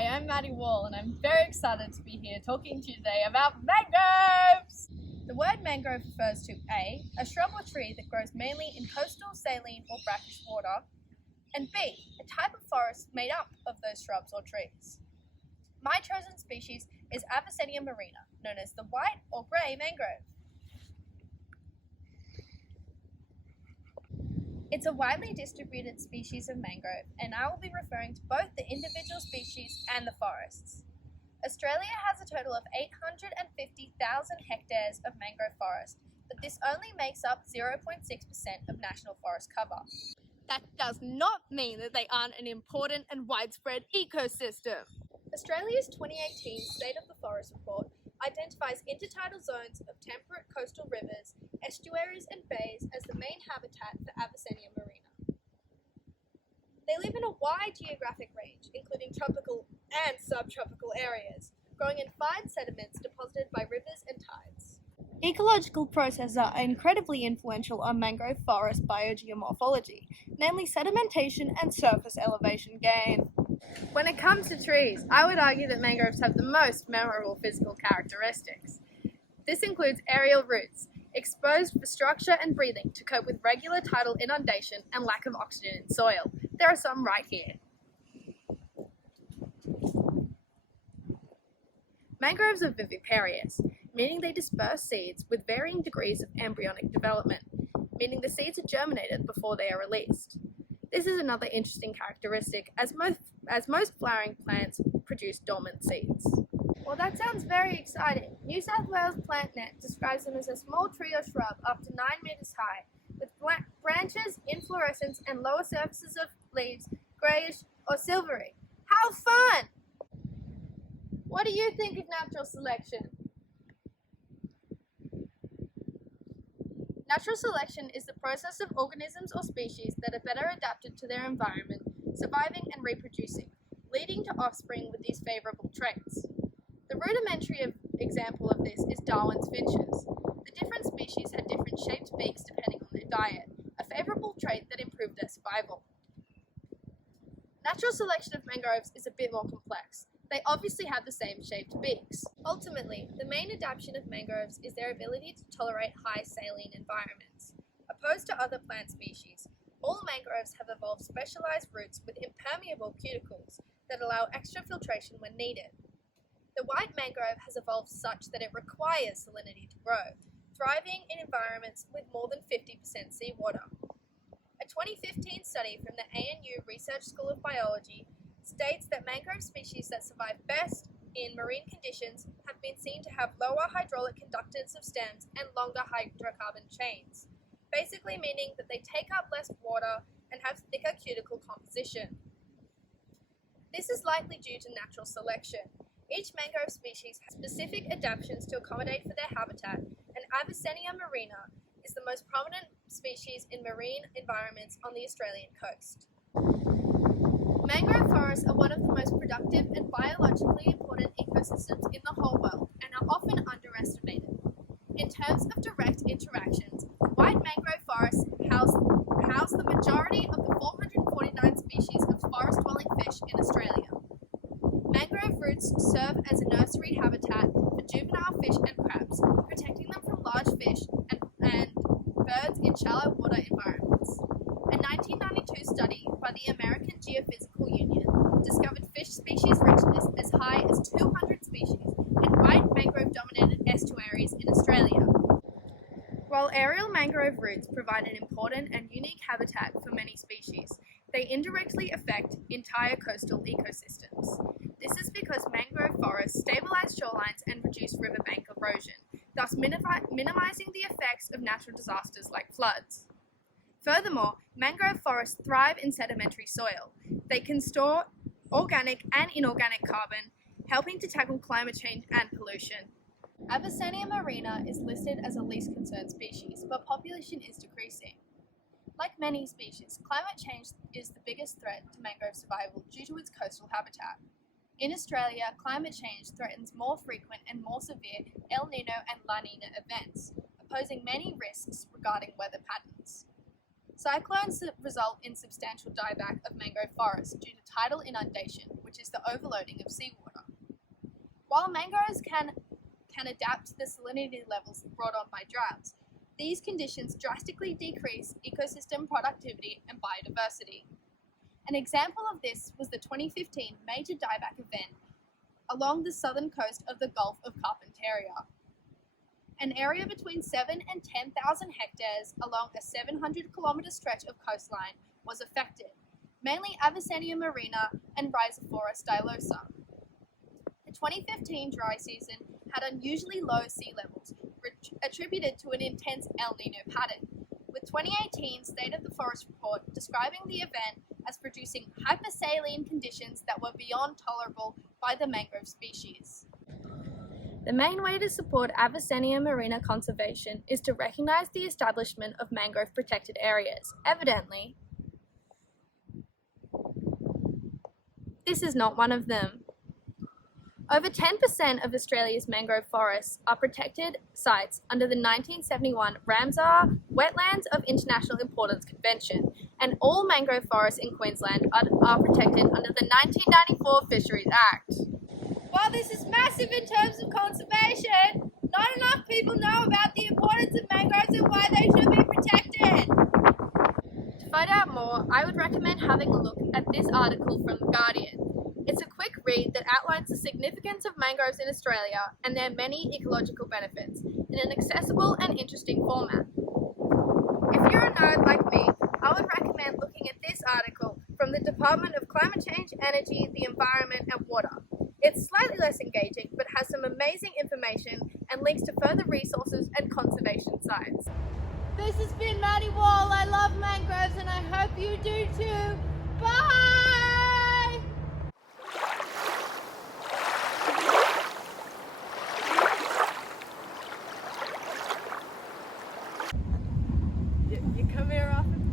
Hi, I'm Maddie Wall and I'm very excited to be here talking to you today about mangroves! The word mangrove refers to A shrub or tree that grows mainly in coastal, saline or brackish water, and B, a type of forest made up of those shrubs or trees. My chosen species is Avicennia marina, known as the white or grey mangrove. It's a widely distributed species of mangrove, and I will be referring to both the individual species and the forests. Australia has a total of 850,000 hectares of mangrove forest, but this only makes up 0.6% of national forest cover. That does not mean that they aren't an important and widespread ecosystem. Australia's 2018 State of the Forest Report identifies intertidal zones of temperate coastal rivers, estuaries and bays as the main habitat for Avicennia marina. They live in a wide geographic range, including tropical and subtropical areas, growing in fine sediments deposited by rivers and tides. Ecological processes are incredibly influential on mangrove forest biogeomorphology, namely sedimentation and surface elevation gain. When it comes to trees, I would argue that mangroves have the most memorable physical characteristics. This includes aerial roots, exposed for structure and breathing to cope with regular tidal inundation and lack of oxygen in soil. There are some right here. Mangroves are viviparous, meaning they disperse seeds with varying degrees of embryonic development, meaning the seeds are germinated before they are released. This is another interesting characteristic, as most flowering plants produce dormant seeds. Well, that sounds very exciting. New South Wales PlantNet describes them as a small tree or shrub up to 9 meters high, with branches, inflorescence, and lower surfaces of leaves greyish or silvery. How fun! What do you think of natural selection? Natural selection is the process of organisms or species that are better adapted to their environment, surviving and reproducing, leading to offspring with these favourable traits. The rudimentary example of this is Darwin's finches. The different species had different shaped beaks depending on their diet, a favourable trait that improved their survival. Natural selection of mangroves is a bit more complex. They obviously have the same shaped beaks. Ultimately, the main adaptation of mangroves is their ability to tolerate high saline environments. Opposed to other plant species, all mangroves have evolved specialized roots with impermeable cuticles that allow extra filtration when needed. The white mangrove has evolved such that it requires salinity to grow, thriving in environments with more than 50% seawater. A 2015 study from the ANU Research School of Biology states that mangrove species that survive best in marine conditions have been seen to have lower hydraulic conductance of stems and longer hydrocarbon chains, basically meaning that they take up less water and have thicker cuticle composition. This is likely due to natural selection. Each mangrove species has specific adaptations to accommodate for their habitat, and Avicennia marina is the most prominent species in marine environments on the Australian coast. Mangrove forests are one of the most productive and biologically important ecosystems in the whole world and are often underestimated. In terms of direct interactions, white mangrove forests house the majority of the 449 species of forest-dwelling fish in Australia. Mangrove roots serve as a nursery habitat for juvenile fish and crabs, protecting them from large fish and birds in shallow water environments. A 1992 study by the American Geophysical Union discovered fish species richness as high as 200 species in white mangrove-dominated estuaries in Australia. While aerial mangrove roots provide an important and unique habitat for many species, they indirectly affect entire coastal ecosystems. This is because mangrove forests stabilize shorelines and reduce riverbank erosion, thus minimizing the effects of natural disasters like floods. Furthermore, mangrove forests thrive in sedimentary soil. They can store organic and inorganic carbon, helping to tackle climate change and pollution. Avicennia marina is listed as a least concern species, but population is decreasing. Like many species, climate change is the biggest threat to mangrove survival due to its coastal habitat. In Australia, climate change threatens more frequent and more severe El Nino and La Nina events, posing many risks regarding weather patterns. Cyclones result in substantial dieback of mangrove forests due to tidal inundation, which is the overloading of seawater. While mangroves can adapt to the salinity levels brought on by droughts, these conditions drastically decrease ecosystem productivity and biodiversity. An example of this was the 2015 major dieback event along the southern coast of the Gulf of Carpentaria. An area between 7 and 10,000 hectares along a 700-kilometre stretch of coastline was affected, mainly Avicennia marina and Rhizophora stylosa. The 2015 dry season had unusually low sea levels, attributed to an intense El Nino pattern, with 2018 State of the Forest report describing the event as producing hypersaline conditions that were beyond tolerable by the mangrove species. The main way to support Avicennia marina conservation is to recognise the establishment of mangrove protected areas. Evidently, this is not one of them. Over 10% of Australia's mangrove forests are protected sites under the 1971 Ramsar Wetlands of International Importance Convention, and all mangrove forests in Queensland are protected under the 1994 Fisheries Act. While this is massive in terms of conservation, not enough people know about the importance of mangroves and why they should be protected. To find out more, I would recommend having a look at this article from The Guardian. It's a quick read that outlines the significance of mangroves in Australia and their many ecological benefits in an accessible and interesting format. If you're a nerd like me, I would recommend looking at this article from the Department of Climate Change, Energy, the Environment and Water. It's slightly less engaging, but has some amazing information and links to further resources and conservation sites. This has been Maddie Wall. I love mangroves and I hope you do too. Bye! You come here often?